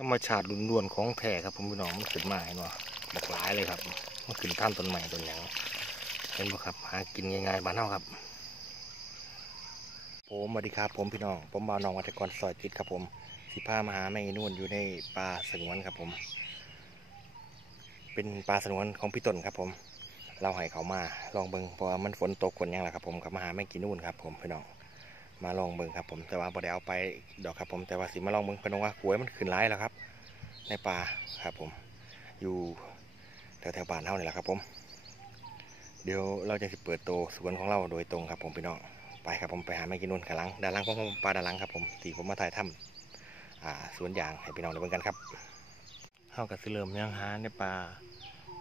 ธรรมชาติล้วนๆของแท้ครับผมพี่น้องมันขึ้นมาเห็นบ่บักหลายเลยครับมันขึ้นท่ามต้นใหม่ต้นหยังเห็นบ่ครับหากินง่ายๆบ้านเฮาครับ ผมสวัสดีครับผมพี่น้องผมบ่าวน้องวัชกรซอยติดครับ ผมสิพามาหาแม่นุ่นอยู่ในป่าสงวนครับผม เป็นป่าสงวนของพี่ต้นครับ ผม เราให้เขามาลองเบิงเพราะว่ามันฝนตกฝนยังแหละครับ ผมกับมาหาแม่กีนู่นครับ ผมพี่น้อง มาลองเบิงครับผมแต่ว่าบ่ได้เอาไปดอกครับผมแต่ว่าสิมาลองเบิงเพนว่าหวยมันขึ้นร้ายแล้วครับ ในป่าครับผมอยู่แถวแถวบ้านเท่านี่แหละครับผม เดี๋ยวเราจะเปิดโตวสวนของเราโดยตรงครับผมพี่น้องไปครับผมไปหาแม่กีนู่นขลังด้านหลังของป่าด้านหลังครับผมที่ผมมาถ่ายถ้ำสวนยางให้พี่น้องได้เบิ่งกันครับเข้ากับสิเริ่มยังหาในป่า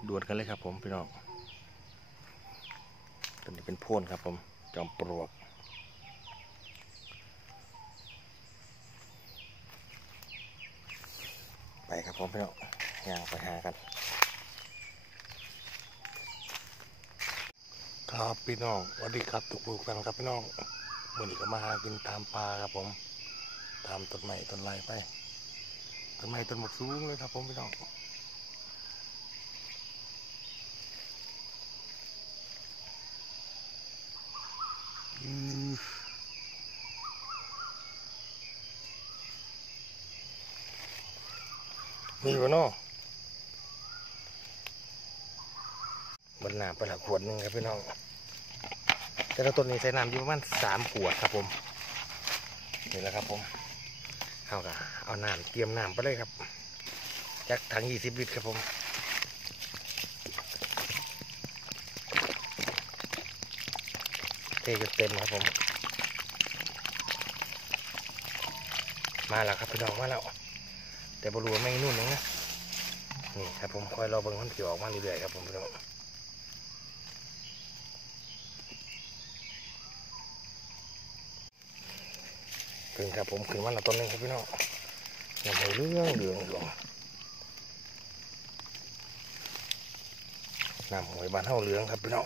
ดวลกันเลยครับผมพี่น้องตัวนี้เป็นโพ่นครับผมจอมปลวก ไปครับผมพี่น้องย่างไปหากัน ครับพี่น้องสวัสดีครับทุกผู้ฟังครับพี่น้องวันนี้ก็มาหากินตามปลาครับผมตามต้นไม้ต้นไรไปต้นไม้ต้นหมกสูงเลยครับผมพี่น้อง มีวะเนาะบนน้ำไปละขวดหนึ่งครับพี่น้อง แต่ละต้นนี้ใส่น้ำอยู่ประมาณสามขวดครับผมนี่แหละครับผมเอากะเอาน้ำเตรียมน้ำไปเลยครับจักถังยี่สิบลิตรครับผมเทจนเต็มครับผม มาแล้วครับพี่น้องมาแล้ว แต่บรูว่าไม่นู่นนึงนะนี่ครับผมคอยรอเบิ้งมันผิวออกมาเรื่อยๆครับผมพี่น้องขึ้นครับผมขึ้นวันละต้นนึงครับพี่น้องน้ำหอยเรื่องเหลืองหลงน้ำหอยบานเท่าเหลืองครับพี่น้อง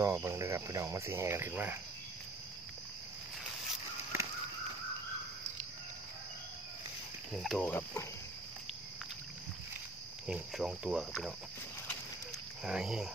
รอเบิ่งเลยครับ พี่น้องมาสีแหกันขึ้นมาหนึ่งตัวครับนี่สองตัวครับพี่น้องหายแห้ง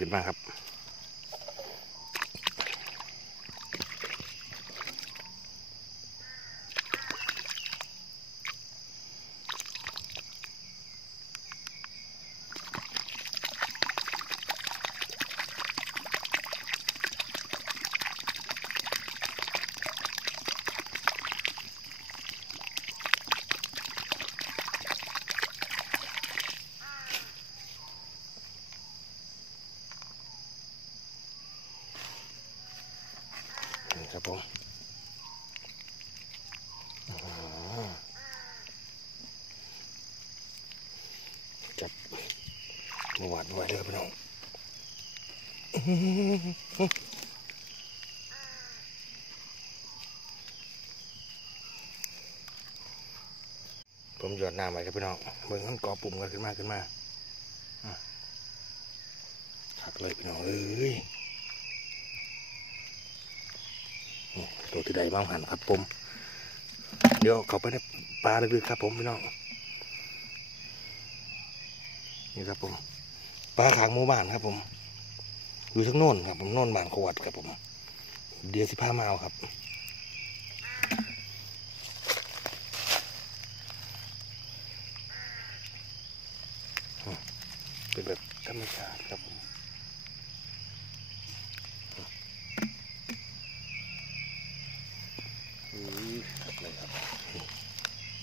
ขึ้นมาครับ หวานไว้เลยพี่น้องผมหยอดน้ำไว้ครับพี่น้องเบิ่งมันกอปุ่มกันขึ้นมาขึ้นมาอะชักเลยพี่น้องเอ้ยตัวที่ใดบ้างหันครับผม เดี๋ยวเขาไปในปลาลึกๆครับผมพี่น้อง นี่ครับผม ปลาขางหมู่บ้านครับ ผม อยู่ทั้งโน่นครับ ผมโน่นบ้านขวดครับผม เดียวสิพามาเอาครับเป็นแบบธรรมชาติครับผม อือครับเลยครับนี่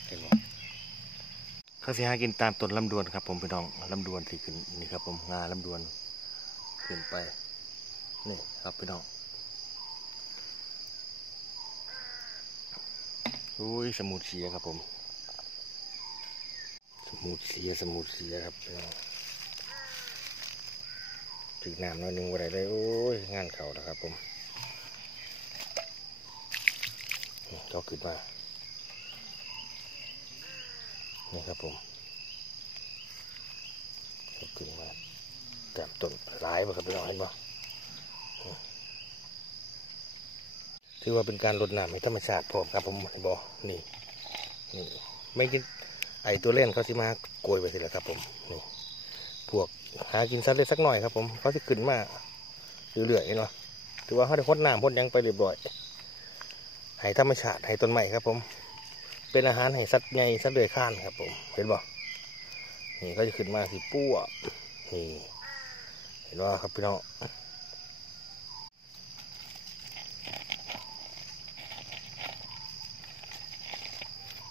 เห็นบ่ เขาสิหากินตามต้นลำดวนครับ ผมพี่น้องลำดวนที่ขึ้นนี่ครับ ผมงาลำดวนขึ้นไปนี่ครับพี่น้องอุ้ยสมุดเสียครับผม สมุดเสียสมุดเสียครับพี่น้องถึงน้ำน้อยนึงวันใดเลยโอ้ยงานเข่าแล้วครับ ผมเขาขึ้นมา นี่ครับผมเขาขึ้นมาแต้มต้นหลายบ่ครับพี่น้องเห็นบ่ถือว่าเป็นการลดน้ำให้ธรรมชาติพร้อมครับผมเห็นบ่นี่นี่ไม่กินไอตัวเล่นเขาสิมาโกยไปสิแหละครับผมนี่พวกหากินสัตว์เล็กสักหน่อยครับผมเขาสิขึ้นมาเรื่อยๆเห็นาะถือว่าเขาได้พดน้ำพดหยังไปเรียบร้อยให้ธรรมชาติให้ต้นไม้ครับผม เป็นอาหารให้สัตว์ใหญ่สัตว์เลื้อยคลานครับผมเห็นบ่นี่ก็จะขึ้นมาสิปั้วนี่เห็นว่าครับพี่น้อง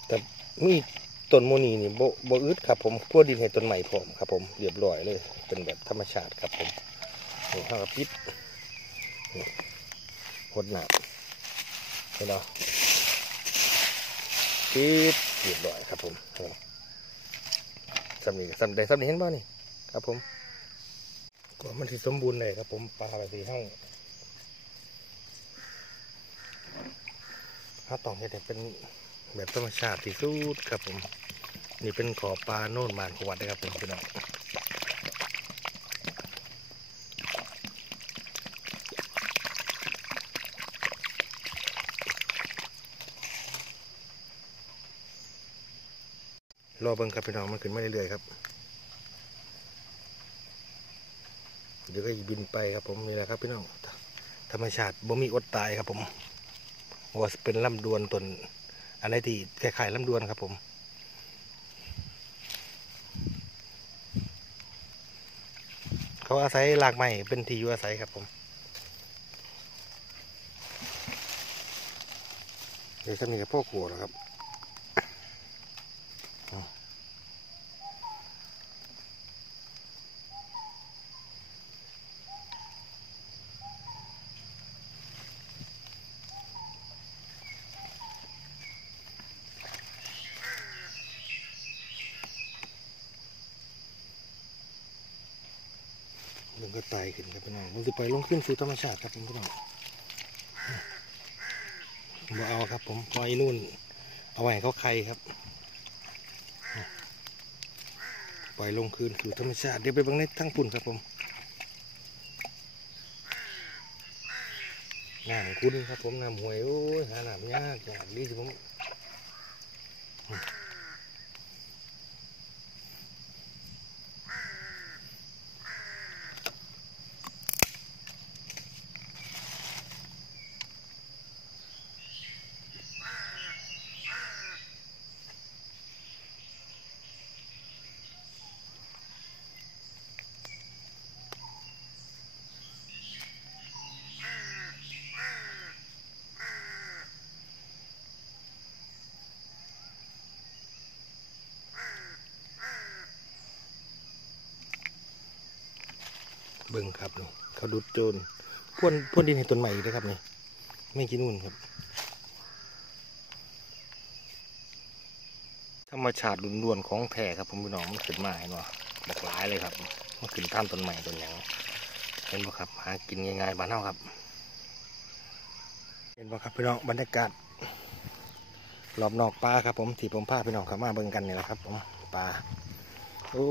แต่มีต้นโมนีนี่โบโบอึดครับผมพวดินให้ต้นใหม่ผมครับผมเรียบร้อยเลย เป็นแบบธรรมชาติครับผมนี่เท่ากับพิษนี่หดหนักเห็นเนาะ ปิดเรียบร้อยครับผมโอ้สำนีสำได้สำนีเห็นบ่นี่ครับผมก็มันถี่สมบูรณ์เลยครับผมปลาไปสีห้องถ้าต้องเห็นเป็นแบบธรรมชาติที่สุดครับผม นี่เป็นขอปลาโน่นมานขวัดนะครับผมพี่น้อง รอเบิ่งครับพี่น้องมันขึ้นมาเรื่อยๆครับเดี๋ยวก็บินไปครับผมนี่แหละครับพี่น้องธรรมชาติบ่มีอดตายครับผมว่าเป็นลำดวนตนอันไหนที่คล้ายๆลำดวนครับผมเขาอาศัยหลากไม้เป็นที่อยู่อาศัยครับผมเดี๋ยวจะมีกับพวกขัวแล้วครับ ก็ตายขึ้นครับพี่น้องมันจะไปลงขึ้นสู่ธรรมชาติครับพี่น้องบ่เอาครับ ผมปล่อยนู่น เอาไว้เขาไข่ครับ ปล่อยลงคืนสู่ธรรมชาติเดี๋ยวไปบังในทั้งปุ่นครับผมน้ำคุณครับผมน้ำหวยโอ้ยหาน้ำยากยากดีสิผม บิ่งครับนี่เขาดูดโจรพ่นพ่นดินให้ต้นใหม่อีกนะครับนี่ไม่กินนู่นครับ ธรรมชาติล้วนๆของแท้ครับผมพี่น้องมันขึ้นมาเห็นบ่บอกหลายเลยครับมันขึ้นท่ามต้นใหม่ต้นหยังเห็นบ่ครับหากินง่ายๆบ้านเฮาครับเห็นบ่ครับพี่น้องบรรยากาศรอบนอกป่าครับผมที่ผมพาพี่น้องเข้ามาเบิ่งกันนี่แหละครับผมป่าโอ้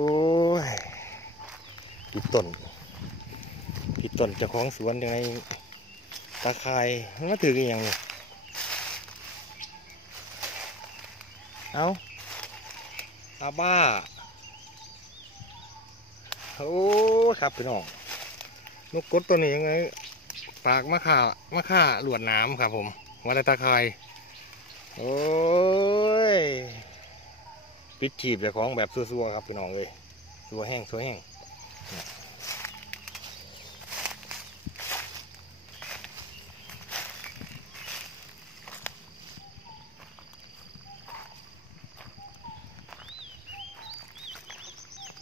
ยผิดต้น ผิดต้นเจ้าของสวนยังไงตาคายมันมาถือกันยังนี่เอาอาบ้า โอ้ครับพี่น้องนกกดตัวนี้ยังไงปากมะข่ามะข่าหลวดน้ำครับผมวัดตะไคาย โอ้ย ปิดถีบแต่ของแบบซัวๆครับพี่น้องเลยซัวแห้งซัวแห้ง